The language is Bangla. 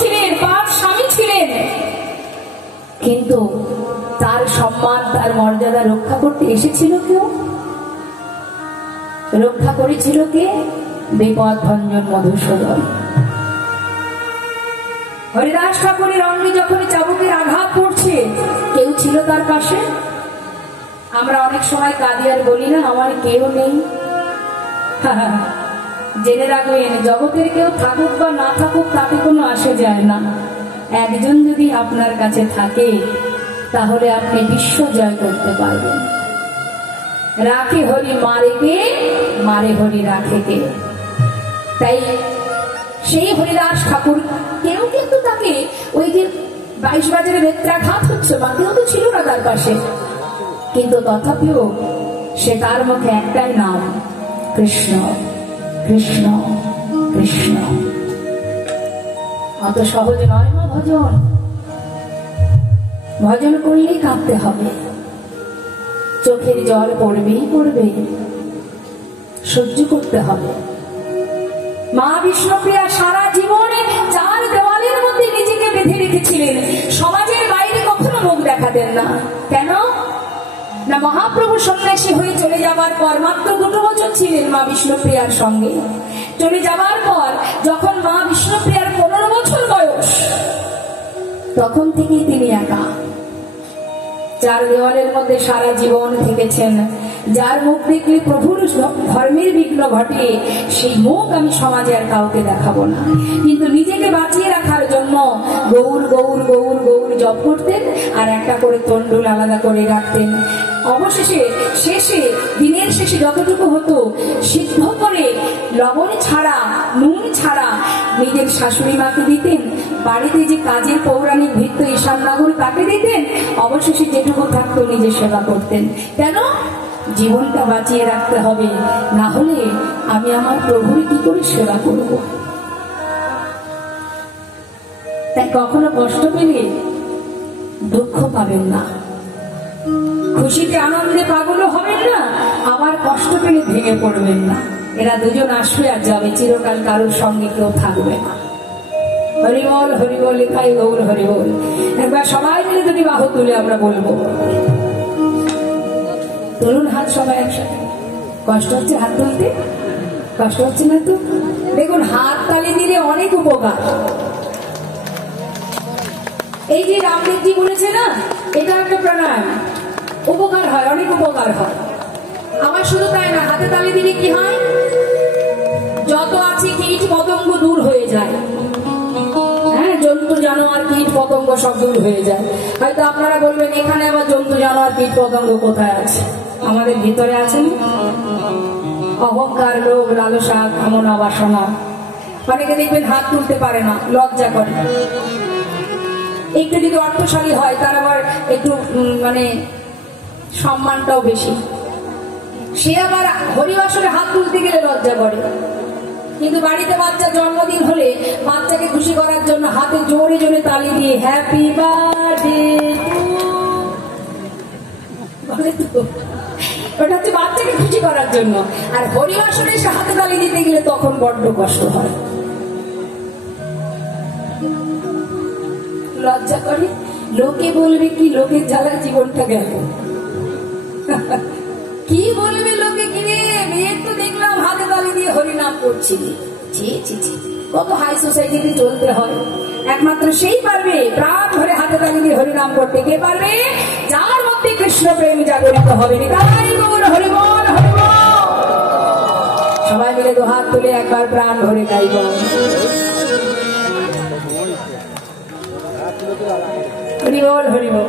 ছিলেন, 5 স্বামী ছিলেন, কিন্তু তার সম্মান তার মর্যাদা রক্ষা করতে এসেছিল কেউ? রক্ষা করেছিল কে? বিপদ ভঞ্জন মধুসূদন। হরিদাস ঠাকুরের অঙ্গে যখন চাবুকের আঘাত পড়ছে, কেউ ছিল তার পাশে? আমরা অনেক সময় কাঁদি আর বলি না আমার কেউ নেই। জেনে রাখবেন, জগতের কেউ থাকুক বা না থাকুক তাতে কোনো আসে যায় না। একজন যদি আপনার কাছে থাকে তাহলে আপনি বিশ্ব জয় করতে পারবেন। রাখে হরি মারে কে, মারে হরি রাখে কে। তাই সেই হরিদাস ঠাকুর কেউ কিন্তু তাকে ওই যে 22 বাজারে বেত্রাঘাত হচ্ছে, বা কেউ তো ছিল না তার পাশে, কিন্তু তথাপিও সে তার মুখে একটাই নাম, কৃষ্ণ কৃষ্ণ কৃষ্ণ। অত সহজ নয় মা ভজন। ভজন করলেই কাঁদতে হবে, চোখের জল পড়বেই পড়বে, সহ্য করতে হবে। মা বিষ্ণুপ্রিয়া সারা জীবনে 4 দেওয়ালের মধ্যে নিজেকে বেঁধে রেখেছিলেন, সমাজের বাইরে কখনো মুখ দেখাতেন না। কেন না, মহাপ্রভু সন্ন্যাসী হয়ে চলে যাবার পর মাত্র 2 বছর ছিলেন মা বিষ্ণুপ্রিয়ার সঙ্গে। চলে যাবার পর যখন মা বিষ্ণুপ্রিয়ার 15 বছর বয়স, তখন থেকেই তিনি একা 4 দেওয়ালের মধ্যে সারা জীবন থেকেছেন। যার মুখ দেখলে প্রভুর ধর্মের বিঘ্ন ঘটে, সেই মুখ আমি সমাজে আর কাউকে দেখাবো না। কিন্তু নিজেকে বাঁচিয়ে রাখার জন্য গৌর গৌর গৌর গৌর জপ করতেন, আর একটা করে তন্ডুল আলাদা করে রাখতেন। অবশেষে দিনের শেষে যতটুকু হতো সিদ্ধ করে লবণ ছাড়া, নুন ছাড়া নিজের শাশুড়ি মাকে দিতেন, বাড়িতে যে কাজের পৌরাণিক ভিত্ত ঈশাননগর তাকে দিতেন, অবশেষে যেটুকু থাকতো নিজে সেবা করতেন। কেন? জীবনটা বাঁচিয়ে রাখতে হবে, না হলে আমি আমার প্রভুর কি করে সেবা করব? তাই কখনো কষ্ট পেলে দুঃখ পাবেন না, খুশিতে আনন্দে পাগলও হবেন না, আবার কষ্ট পেলে ভেঙে পড়বেন না। এরা দুজন আসবে আর যাবে, চিরকাল কারোর সঙ্গে কেউ থাকবে না। হরিবল হরিবল, লেখাই গৌর হরিবল। একবার সবাই মিলে 2 বাহু তুলে আমরা বলবো, তুলুন হাত সবাই একসাথে। কষ্ট হচ্ছে হাত তুলতে? কষ্ট হচ্ছে না তো? দেখুন, হাত তালি দিলে অনেক উপকার। এই যে রামদেবজি বলেছে না, এটা একটা প্রাণায়াম, উপকার হয়, অনেক উপকার হয়। আমার শুধু তাই না, হাতে তালি দিলে কি হয়? যত আছে কীট পতঙ্গ দূর হয়ে যায়। হ্যাঁ, জন্তু জানোয়ার কীট পতঙ্গ সব দূর হয়ে যায়। হয়তো আপনারা বলবেন এখানে আবার জন্তু জানোয়ার কীট পতঙ্গ কোথায় আছে? আমাদের ভিতরে আছেন অহংকার, লোভ, লালসা, কামনা, বাসনা। অনেকে দেখবেন হাত তুলতে পারে না, লজ্জা করে। একটু যদি অর্থশালী হয় তার আবার একটু মানে সম্মানটাও বেশি, সে আবার হরিবাসরে হাত তুলতে গেলে লজ্জা করে। কিন্তু বাড়িতে বাচ্চা জন্মদিন হলে বাচ্চাকে খুশি করার জন্য হাতে জোরে জোরে তালি দিয়ে হ্যাপি বার্থডে, ওটা হচ্ছে বাচ্চাকে খুশি করার জন্য। আর হরিবাসরে এসে হাতে তালি দিতে গেলে তখন বড্ড কষ্ট হয়, লজ্জা করে। লোকে বলবে কি, লোকের জ্বালার জীবনটা গেল। কি বলবে লোকে, কিরে মেয়ের তো দেখলাম হাতে তালি দিয়ে হরিনাম করছিলি। কত হাই সোসাইটিতে চলতে হয়। একমাত্র সেই পারবে প্রাণ ভরে হাতে তালি দিয়ে হরিনাম করতে। কে পারবে? যার মধ্যে কৃষ্ণ প্রেম জাগরিত হবে। হরিবল হরিবল, সবাই মিলে 2 হাত তুলে একবার প্রাণ ভরে গাইব। হরিবল হরিবল।